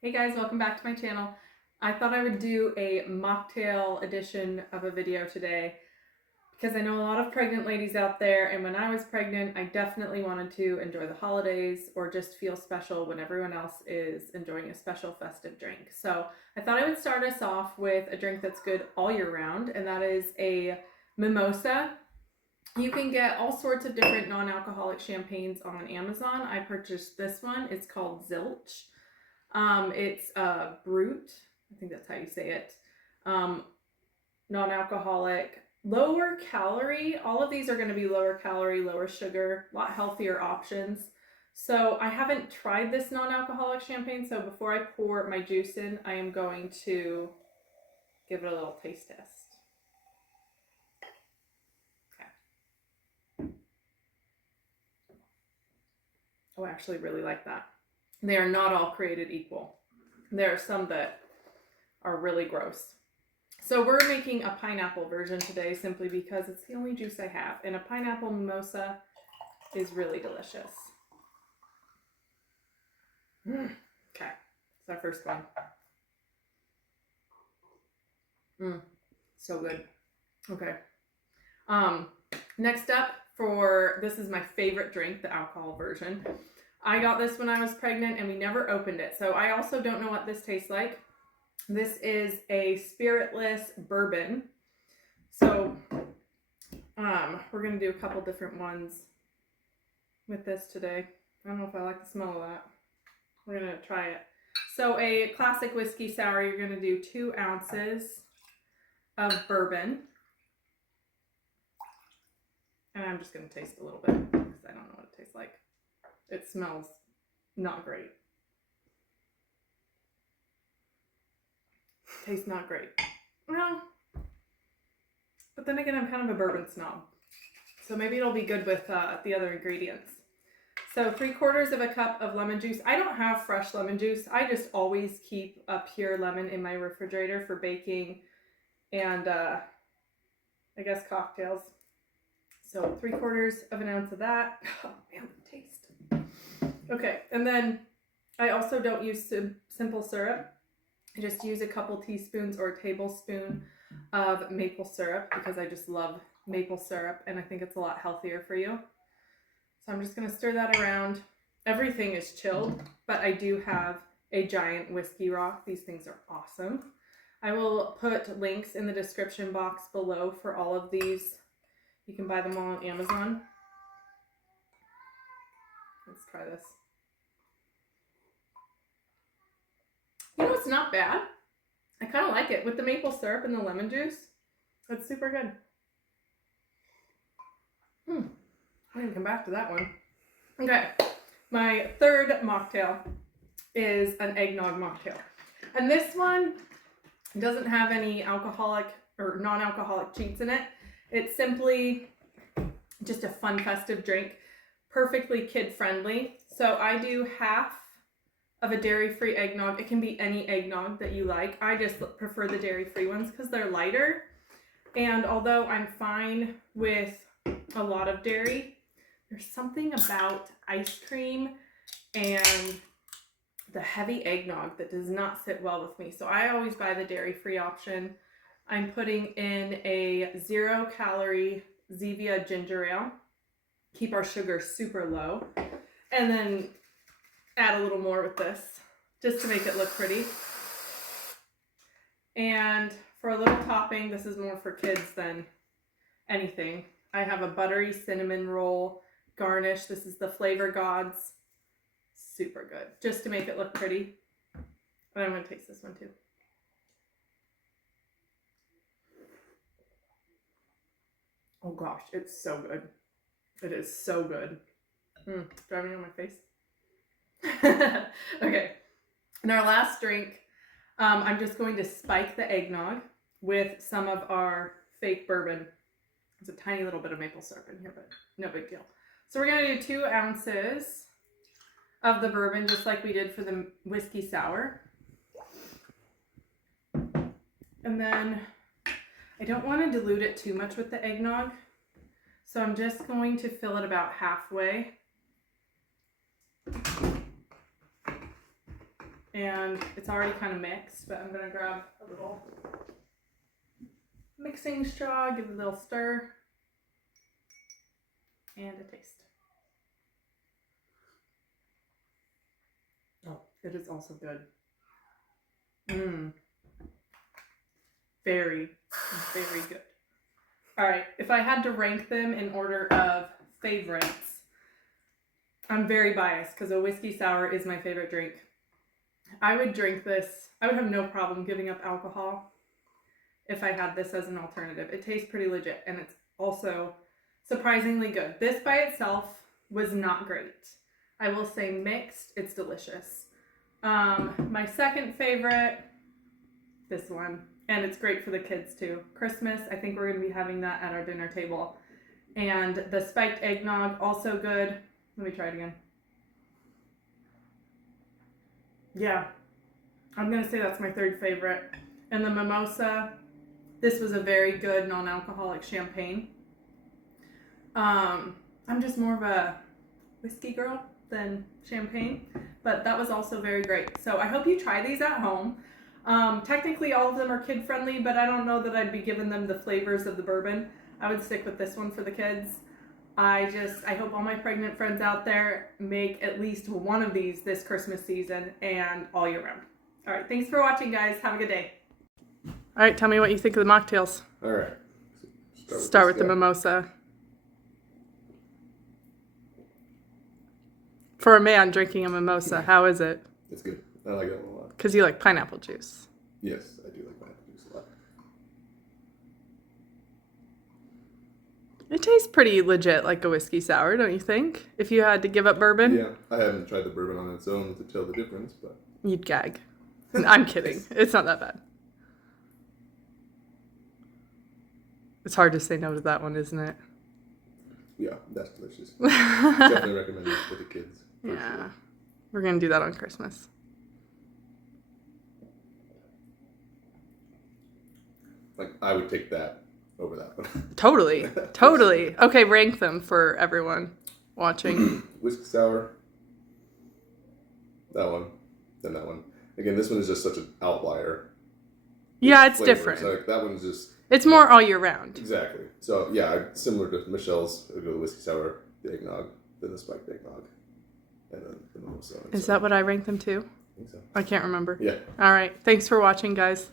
Hey guys, welcome back to my channel. I thought I would do a mocktail edition of a video today because I know a lot of pregnant ladies out there, and when I was pregnant, I definitely wanted to enjoy the holidays or just feel special when everyone else is enjoying a special festive drink. So I thought I would start us off with a drink that's good all year round, and that is a mimosa. You can get all sorts of different non-alcoholic champagnes on Amazon. I purchased this one. It's called Zilch. It's Brut, I think that's how you say it. Non-alcoholic, lower calorie. All of these are going to be lower calorie, lower sugar, a lot healthier options. So I haven't tried this non-alcoholic champagne, so before I pour my juice in, I am going to give it a little taste test. Okay. Oh, I actually really like that. They are not all created equal. There are some that are really gross. So we're making a pineapple version today simply because it's the only juice I have. And a pineapple mimosa is really delicious. Okay, it's our first one. So good. Okay. Next up this is my favorite drink, the alcohol version. I got this when I was pregnant and we never opened it. So I also don't know what this tastes like. This is a spiritless bourbon. So we're going to do a couple different ones with this today. I don't know if I like the smell of that. We're going to try it. So a classic whiskey sour, you're going to do 2 ounces of bourbon. And I'm just going to taste a little bit because I don't know what it tastes like. It smells not great. Tastes not great. Well, but then again, I'm kind of a bourbon snob. So maybe it'll be good with the other ingredients. So 3/4 of a cup of lemon juice. I don't have fresh lemon juice. I just always keep a pure lemon in my refrigerator for baking and I guess cocktails. So 3/4 of an ounce of that. Oh man, the taste. Okay, and then I also don't use simple syrup. I just use a couple teaspoons or a tablespoon of maple syrup because I just love maple syrup and I think it's a lot healthier for you. So I'm just going to stir that around. Everything is chilled, but I do have a giant whiskey rock. These things are awesome. I will put links in the description box below for all of these. You can buy them all on Amazon. Let's try this. You know, it's not bad. I kind of like it with the maple syrup and the lemon juice. It's super good. I didn't come back to that one. Okay, my third mocktail is an eggnog mocktail. And this one doesn't have any alcoholic or non-alcoholic cheats in it. It's simply just a fun festive drink, perfectly kid-friendly. So I do half of a dairy-free eggnog. It can be any eggnog that you like. I just prefer the dairy-free ones because they're lighter. And although I'm fine with a lot of dairy, there's something about ice cream and the heavy eggnog that does not sit well with me. So I always buy the dairy-free option. I'm putting in a 0-calorie Zevia ginger ale. Keep our sugar super low. And then add a little more with this just to make it look pretty. And for a little topping, this is more for kids than anything. I have a buttery cinnamon roll garnish. This is the Flavor Gods. Super good. Just to make it look pretty. And I'm going to taste this one too. Oh gosh, it's so good. It is so good. Driving on my face. Okay, and our last drink, I'm just going to spike the eggnog with some of our fake bourbon. There's a tiny little bit of maple syrup in here, but no big deal. So we're going to do 2 ounces of the bourbon, just like we did for the whiskey sour. And then I don't want to dilute it too much with the eggnog, so I'm just going to fill it about halfway. and it's already kind of mixed, but I'm going to grab a little mixing straw, give it a little stir, and a taste. Oh, it is also good. Very, very good. All right, if I had to rank them in order of favorites, I'm very biased because a whiskey sour is my favorite drink. I would drink this. I would have no problem giving up alcohol if I had this as an alternative. It tastes pretty legit, and it's also surprisingly good. This by itself was not great. I will say mixed, it's delicious. My second favorite, this one, and it's great for the kids too. Christmas, I think we're going to be having that at our dinner table. And the spiked eggnog, also good. Let me try it again. Yeah, I'm going to say that's my third favorite. And the mimosa, this was a very good non-alcoholic champagne. I'm just more of a whiskey girl than champagne, but that was also very great. So I hope you try these at home. Technically all of them are kid friendly, but I don't know that I'd be giving them the flavors of the bourbon. I would stick with this one for the kids. I hope all my pregnant friends out there make at least one of these this Christmas season and all year round. All right, thanks for watching, guys. Have a good day. All right, tell me what you think of the mocktails. All right. Start with the mimosa. For a man drinking a mimosa, how is it? It's good. I like that one a lot. Because you like pineapple juice. Yes, I do like pineapple juice a lot. It tastes pretty legit like a whiskey sour, don't you think? If you had to give up bourbon? Yeah, I haven't tried the bourbon on its own to tell the difference, but... You'd gag. I'm kidding. It's not that bad. It's hard to say no to that one, isn't it? Yeah, that's delicious. Definitely recommend it for the kids. Yeah. Sure. We're going to do that on Christmas. Like, I would take that over that one. Totally. Totally. Okay, rank them for everyone watching. Whiskey sour. That one. Then that one. Again, this one is just such an outlier. Yeah, it's flavor. different. So, like, that one's just... It's more all year round. Exactly. So, yeah, similar to Michelle's, I would go the whiskey sour, the eggnog, then the spiked eggnog, and then the mimosa. Is that what I ranked them to? I think so. I can't remember. Yeah. All right. Thanks for watching, guys.